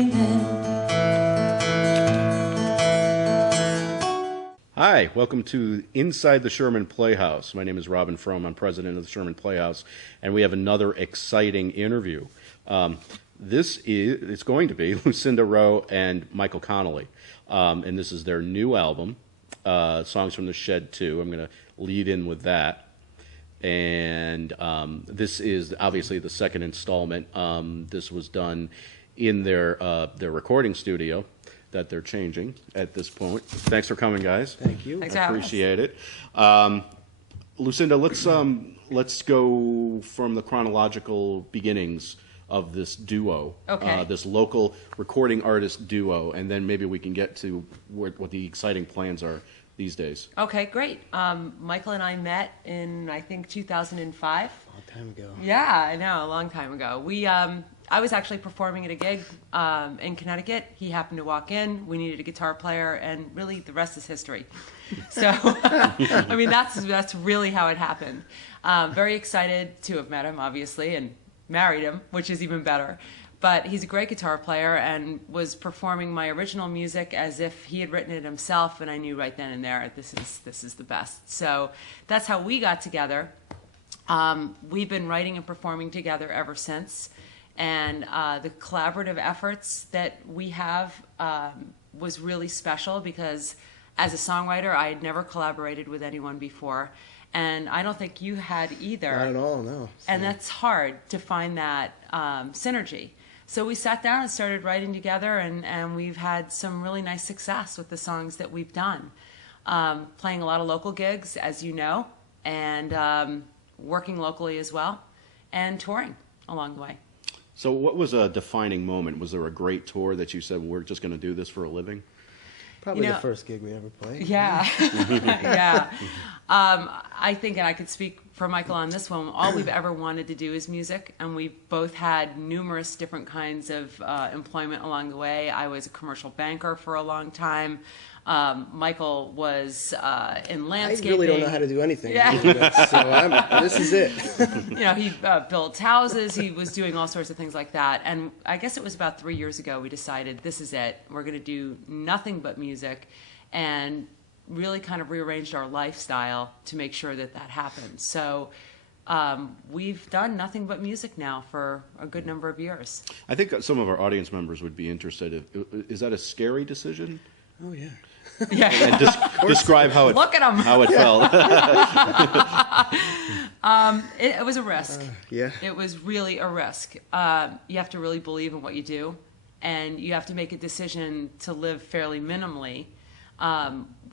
dreaming. Hi, welcome to Inside the Sherman Playhouse. My name is Robin Fromm. I'm president of the Sherman Playhouse, and we have another exciting interview. It's going to be Lucinda, Rowe, and Michael Connolly, and this is their new album, Songs from the Shed 2. I'm going to lead in with that. And this is obviously the second installment. This was done in their recording studio that they're changing at this point. Thanks for coming, guys. Thank you. Thanks I appreciate it. Lucinda, let's go from the chronological beginnings of this duo, Okay. This local recording artist duo, and then maybe we can get to what the exciting plans are these days. Okay, great. Michael and I met in, I think, 2005. A long time ago. Yeah, I know, a long time ago. I was actually performing at a gig in Connecticut. He happened to walk in. We needed a guitar player, and really the rest is history. So, I mean, that's really how it happened. Very excited to have met him, obviously, and married him, which is even better. But he's a great guitar player and was performing my original music as if he had written it himself, and I knew right then and there, this is the best. So that's how we got together. We've been writing and performing together ever since. And the collaborative efforts that we have was really special because as a songwriter, I had never collaborated with anyone before. And I don't think you had either. Not at all, no. And that's hard to find that synergy. So we sat down and started writing together, and we've had some really nice success with the songs that we've done. Playing a lot of local gigs, as you know, and working locally as well, and touring along the way. So what was a defining moment? Was there a great tour that you said, we're just going to do this for a living? Probably the first gig we ever played. Yeah, yeah. I think, and I could speak for Michael on this one, all we've ever wanted to do is music, and we've both had numerous different kinds of employment along the way. I was a commercial banker for a long time. Michael was in landscaping. I really don't know how to do anything. Yeah. So this is it. You know, he built houses. He was doing all sorts of things like that. And I guess it was about 3 years ago we decided this is it. We're going to do nothing but music, and really kind of rearranged our lifestyle to make sure that that happened. So we've done nothing but music now for a good number of years. I think some of our audience members would be interested. Is that a scary decision? Oh, yeah. Yeah. And describe how it Look at him. how it felt. It was a risk. Yeah. It was really a risk. You have to really believe in what you do, and you have to make a decision to live fairly minimally,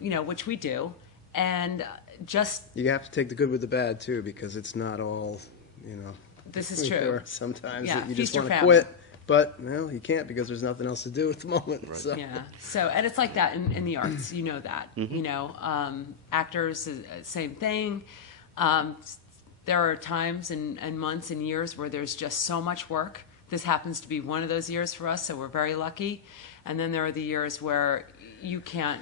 you know, which we do, and just... You have to take the good with the bad, too, because it's not all, you know... This is true. Sometimes Yeah, that you feast just your want to family. quit, but, well, you can't because there's nothing else to do at the moment. Right. So. Yeah. So, and it's like that in the arts. You know that. You know, actors, same thing. There are times and months and years where there's just so much work. This happens to be one of those years for us, so we're very lucky. And then there are the years where you can't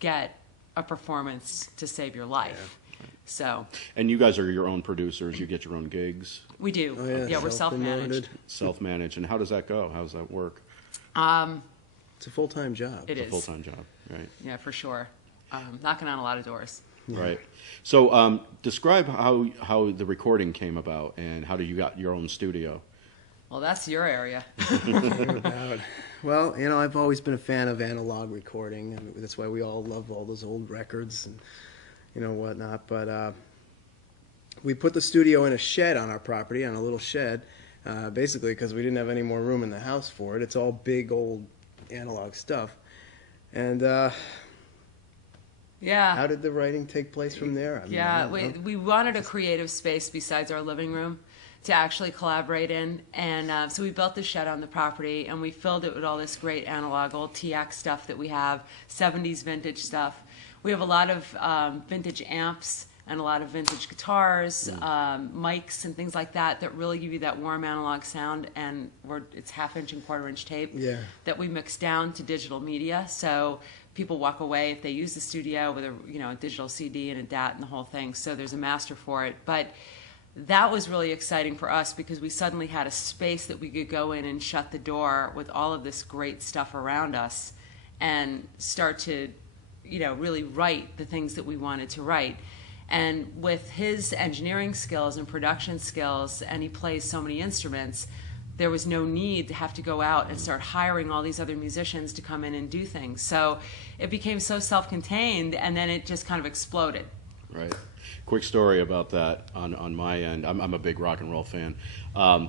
get a performance to save your life. Yeah. So. And you guys are your own producers. You get your own gigs. We do. Oh, yeah, We're self-managed. Self-managed. And how does that go? How does that work? It's a full-time job. It It's is. a full-time job, right? Yeah, for sure. Knocking on a lot of doors. Yeah. Right. So describe how the recording came about and how you got your own studio. Well, that's your area. Well, you know, I've always been a fan of analog recording. I mean, that's why we all love all those old records and, you know, whatnot. But we put the studio in a shed on our property, on a little shed, basically because we didn't have any more room in the house for it. It's all big, old analog stuff. And Yeah. how did the writing take place from there? I mean, I don't know. We wanted a creative space besides our living room to actually collaborate in, and so we built the shed on the property, and we filled it with all this great analog old TX stuff that we have, 70s vintage stuff. We have a lot of vintage amps and a lot of vintage guitars, mics and things like that that really give you that warm analog sound, and it's 1/2 inch and 1/4 inch tape that we mix down to digital media. So people walk away if they use the studio with a digital CD and a DAT and the whole thing. So there's a master for it. But that was really exciting for us because we suddenly had a space that we could go in and shut the door with all of this great stuff around us and start to, really write the things that we wanted to write. And with his engineering skills and production skills, and he plays so many instruments, there was no need to have to go out and start hiring all these other musicians to come in and do things. So it became so self-contained, and then it just kind of exploded. Right. Quick story about that on my end. I'm a big rock and roll fan.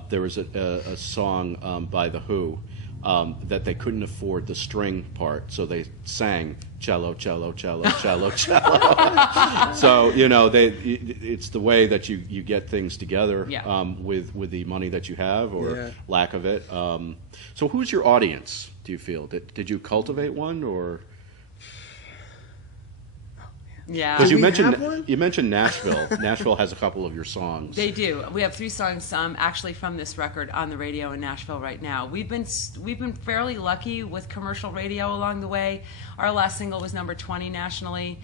There was a song by The Who that they couldn't afford the string part, so they sang cello, cello, cello, cello, cello. So it's the way that you get things together with the money that you have or lack of it. So who's your audience? Do you feel did you cultivate one or? Yeah, because you mentioned Nashville. Nashville has a couple of your songs. They do. We have 3 songs actually from this record on the radio in Nashville right now. We've been fairly lucky with commercial radio along the way. Our last single was number 20 nationally.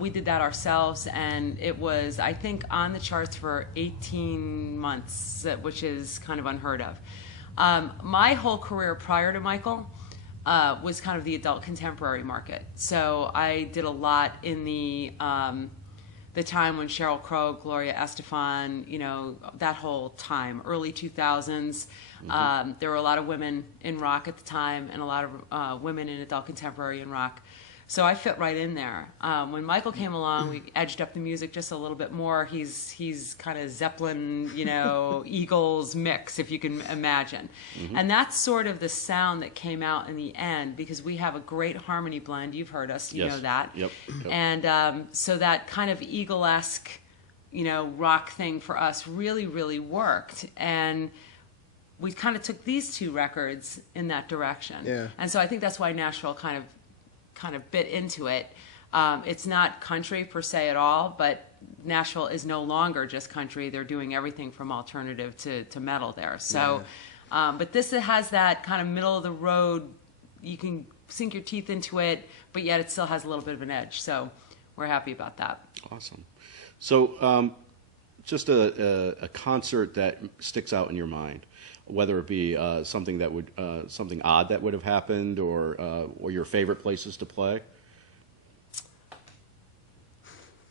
We did that ourselves, and it was, I think, on the charts for 18 months, which is kind of unheard of. My whole career prior to Michael was kind of the adult contemporary market. So I did a lot in the time when Sheryl Crow, Gloria Estefan, that whole time, early 2000s. There were a lot of women in rock at the time and a lot of women in adult contemporary and rock. So I fit right in there. When Michael came along, we edged up the music just a little bit more. He's kind of Zeppelin, Eagles mix, if you can imagine. Mm-hmm. And that's sort of the sound that came out in the end, because we have a great harmony blend. You've heard us, you know that. Yep. And so that kind of Eagle-esque, rock thing for us really, really worked. And we kind of took these 2 records in that direction. Yeah. And so I think that's why Nashville kind of bit into it. It's not country per se at all, but Nashville is no longer just country. They're doing everything from alternative to metal there. So, but this has that kind of middle of the road. You can sink your teeth into it, but yet it still has a little bit of an edge. So we're happy about that. Awesome. So just a concert that sticks out in your mind, whether it be something that would something odd that would have happened, or your favorite places to play.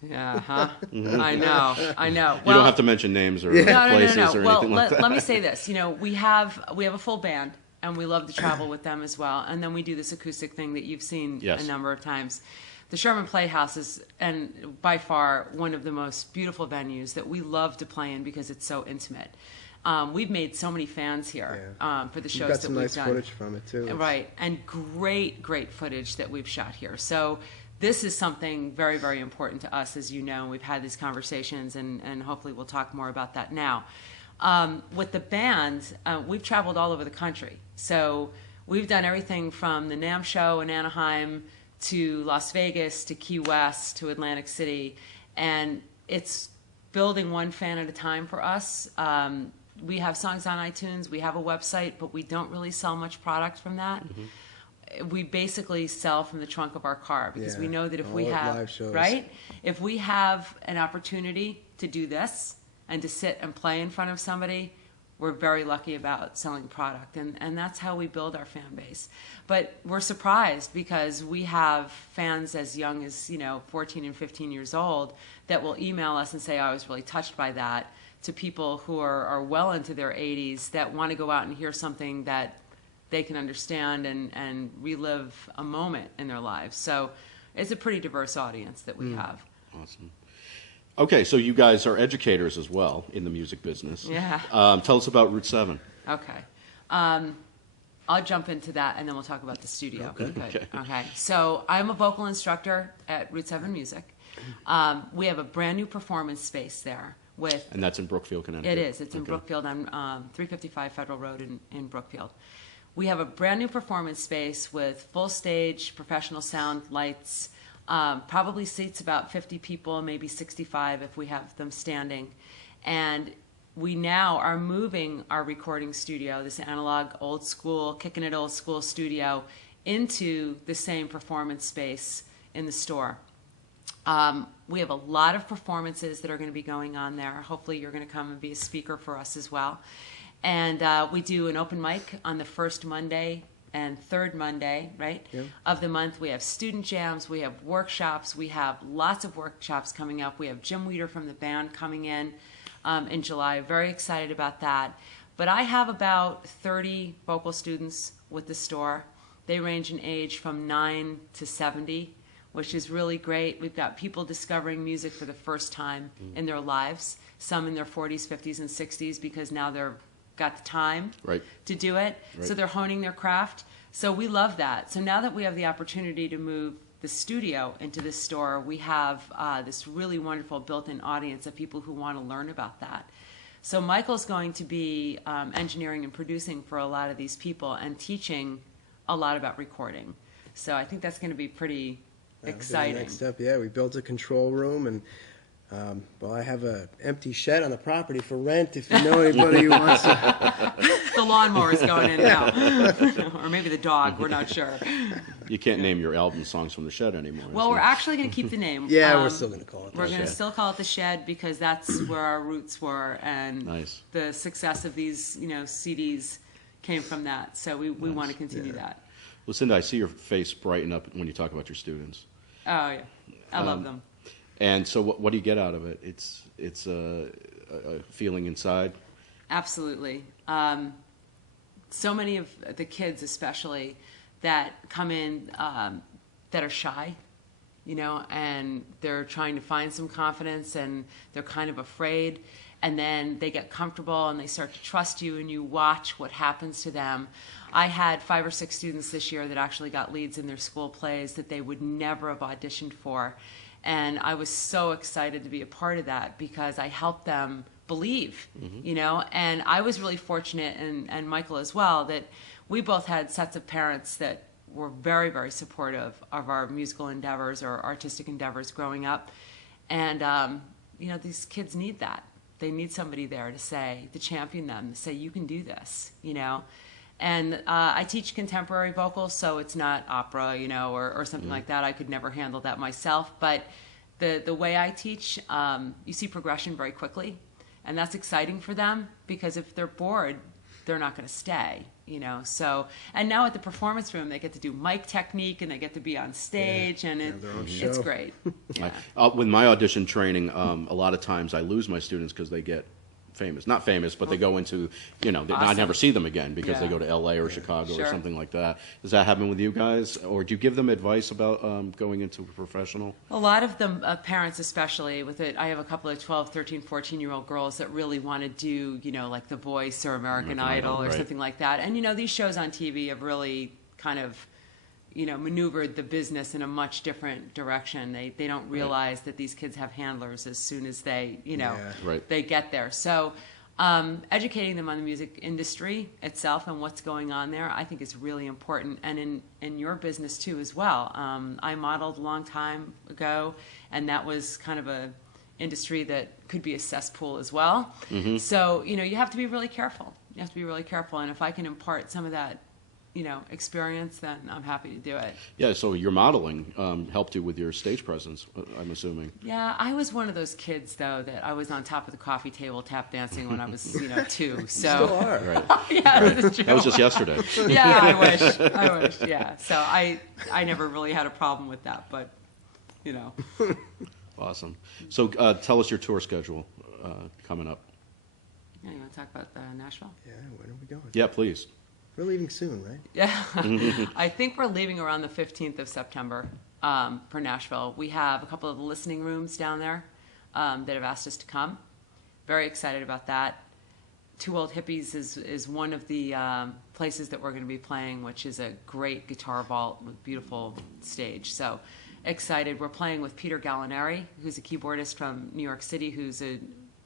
Yeah, huh? Mm-hmm. I know. You don't have to mention names or places or anything like that. Let me say this. We have a full band, and we love to travel with them as well. And then we do this acoustic thing that you've seen a number of times. The Sherman Playhouse is, and by far, one of the most beautiful venues that we love to play in because it's so intimate. We've made so many fans here for the shows that we've done. Got some nice footage from it, too. Right, and great footage that we've shot here. So this is something very, very important to us, as you know. We've had these conversations, and hopefully we'll talk more about that now. With the band, we've traveled all over the country. So we've done everything from the NAMM show in Anaheim to Las Vegas to Key West to Atlantic City. And it's building one fan at a time for us. We have songs on iTunes, we have a website, but we don't really sell much product from that. Mm-hmm. We basically sell from the trunk of our car because we know that if we have, if we have an opportunity to do this and to sit and play in front of somebody, we're very lucky about selling product, and that's how we build our fan base. But we're surprised because we have fans as young as 14 and 15 years old that will email us and say, I was really touched by that, to people who are well into their 80s that want to go out and hear something that they can understand and relive a moment in their lives. So it's a pretty diverse audience that we have. Awesome. Okay, so you guys are educators as well in the music business. Yeah. Tell us about Route 7. Okay. I'll jump into that, and then we'll talk about the studio. Okay. So I'm a vocal instructor at Route 7 Music. We have a brand new performance space there. And that's in Brookfield, Connecticut? It is. It's in Brookfield on 355 Federal Road in Brookfield. We have a brand new performance space with full stage, professional sound, lights, probably seats about 50 people, maybe 65 if we have them standing. And we now are moving our recording studio, this analog, old school, kicking it old school studio, into the same performance space in the store. We have a lot of performances that are going to be going on there. Hopefully you're going to come and be a speaker for us as well. And we do an open mic on the first Monday and third Monday, right, of the month. We have student jams, we have workshops, we have lots of workshops coming up. We have Jim Weeder from the band coming in July. Very excited about that. But I have about 30 vocal students with the store. They range in age from 9 to 70, which is really great. We've got people discovering music for the first time in their lives, some in their 40s, 50s, and 60s, because now they're got the time to do it. So they're honing their craft. So we love that. So now that we have the opportunity to move the studio into this store, we have this really wonderful built-in audience of people who want to learn about that. So Michael's going to be engineering and producing for a lot of these people and teaching a lot about recording. So I think that's going to be pretty exciting. Next step, we built a control room, and well, I have an empty shed on the property for rent if you know anybody who wants to. The lawnmower is going in now. Or maybe the dog, we're not sure. You can't name your album Songs from the Shed anymore. Well, we're actually going to keep the name. We're still going to call it We're going to still call it The Shed because that's where our roots were, and the success of these CDs came from that. So we want to continue that. Lucinda, I see your face brighten up when you talk about your students. Oh, yeah. I love them. And so what do you get out of it? It's a feeling inside? Absolutely. So many of the kids especially that come in that are shy, and they're trying to find some confidence and they're kind of afraid, and then they get comfortable and they start to trust you and you watch what happens to them. I had 5 or 6 students this year that actually got leads in their school plays that they would never have auditioned for. And I was so excited to be a part of that because I helped them believe, and I was really fortunate, and Michael as well, that we both had sets of parents that were very, very supportive of our musical endeavors or artistic endeavors growing up. And, these kids need that. They need somebody there to champion them, to say, you can do this, And I teach contemporary vocals, so it's not opera, or something like that. I could never handle that myself. But the way I teach, you see progression very quickly, and that's exciting for them because if they're bored, they're not going to stay, So, and now at the performance room, they get to do mic technique and they get to be on stage, and it's great. With my audition training, a lot of times I lose my students because they get famous. Not famous, but they go into, I never see them again because they go to LA or Chicago or something like that. Does that happen with you guys? Or do you give them advice about going into a professional? A lot of them, parents especially, with it, I have a couple of 12, 13, 14-year-old girls that really want to do, like The Voice or American Idol or something like that. And, these shows on TV have really kind of maneuvered the business in a much different direction. They don't realize that these kids have handlers as soon as they, they get there. So educating them on the music industry itself and what's going on there, I think is really important. And in your business too as well. I modeled a long time ago, and that was kind of a industry that could be a cesspool as well. So, you have to be really careful. You have to be really careful. And if I can impart some of that experience, then I'm happy to do it. Yeah, so your modeling helped you with your stage presence, I'm assuming. Yeah, I was one of those kids, though, that I was on top of the coffee table tap dancing when I was, 2. So. You still are. Right. Yeah, right. that's true. That was just yesterday. Yeah, I wish, yeah. So I never really had a problem with that, but, Awesome. So tell us your tour schedule coming up. Yeah, you want to talk about Nashville? Yeah, when are we going? Yeah, please. We're leaving soon, right? Yeah. I think we're leaving around the 15th of September for Nashville. We have a couple of listening rooms down there that have asked us to come. Very excited about that. Two Old Hippies is one of the places that we're going to be playing, which is a great guitar vault with beautiful stage. So excited. We're playing with Peter Gallinari, who's a keyboardist from New York City, who's a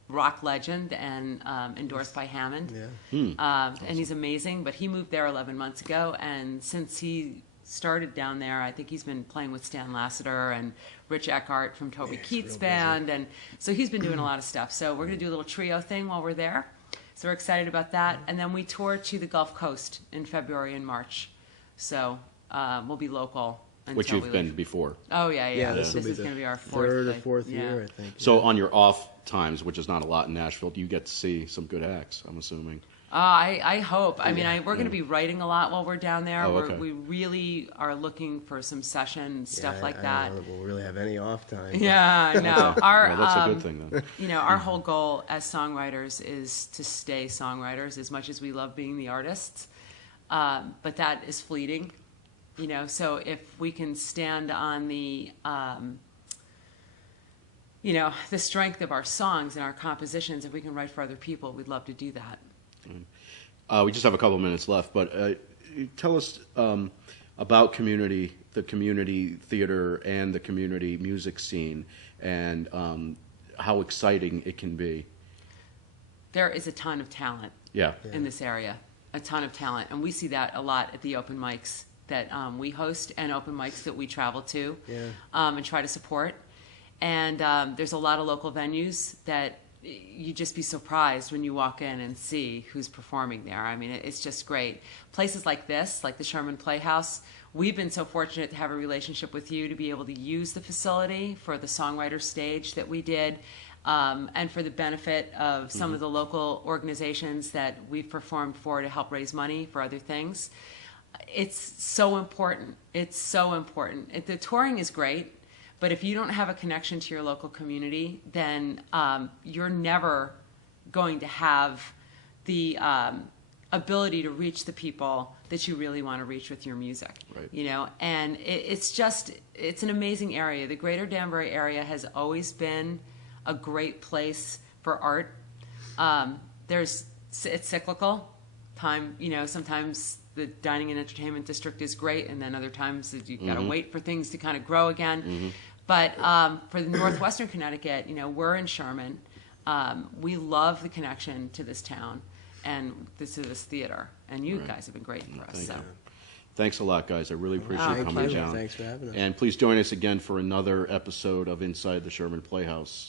rock legend and endorsed by Hammond. Yeah. And he's amazing, but he moved there 11 months ago, and since he started down there, I think he's been playing with Stan Lasseter and Rich Eckhart from Toby Keith's band, and so he's been doing a lot of stuff. So we're going to do a little trio thing while we're there. So we're excited about that. And then we tour to the Gulf Coast in February and March. So we'll be local until Which we you've been leave. before. Oh yeah. Yeah, This this will be is the going to be our third or thing. fourth Yeah. year, I think. So on your off times, which is not a lot in Nashville, do you get to see some good acts, I'm assuming? I hope. I mean, we're going Yeah. to be writing a lot while we're down there. Oh, okay. We really are looking for some session stuff Yeah, like I that. don't know that we'll really have any off time. Yeah, I know. Well, that's a good thing then. You know, our whole goal as songwriters is to stay songwriters as much as we love being the artists. But that is fleeting, you know, so if we can stand on the, you know, the strength of our songs and our compositions, if we can write for other people, we'd love to do that. We just have a couple minutes left, but tell us about the community theater and the community music scene, and how exciting it can be. There is a ton of talent Yeah. in this area, a ton of talent, and we see that a lot at the open mics that we host and open mics that we travel to and try to support. And there's a lot of local venues that you'd just be surprised when you walk in and see who's performing there. I mean, it's just great. Places like this, like the Sherman Playhouse, we've been so fortunate to have a relationship with you to be able to use the facility for the songwriter stage that we did, and for the benefit of some of the local organizations that we've performed for to help raise money for other things. It's so important. It's so important. The touring is great, but if you don't have a connection to your local community, then you're never going to have the ability to reach the people that you really want to reach with your music. Right. You know, and it's an amazing area. The Greater Danbury area has always been a great place for art. It's cyclical. You know, sometimes the dining and entertainment district is great, and then other times you got to wait for things to kind of grow again. But for the Northwestern Connecticut, you know, we're in Sherman. We love the connection to this town and to this theater, and you guys have been great for us. Thank you. Thanks a lot, guys. I really appreciate Thank coming you. down. Thanks for having us. And please join us again for another episode of Inside the Sherman Playhouse.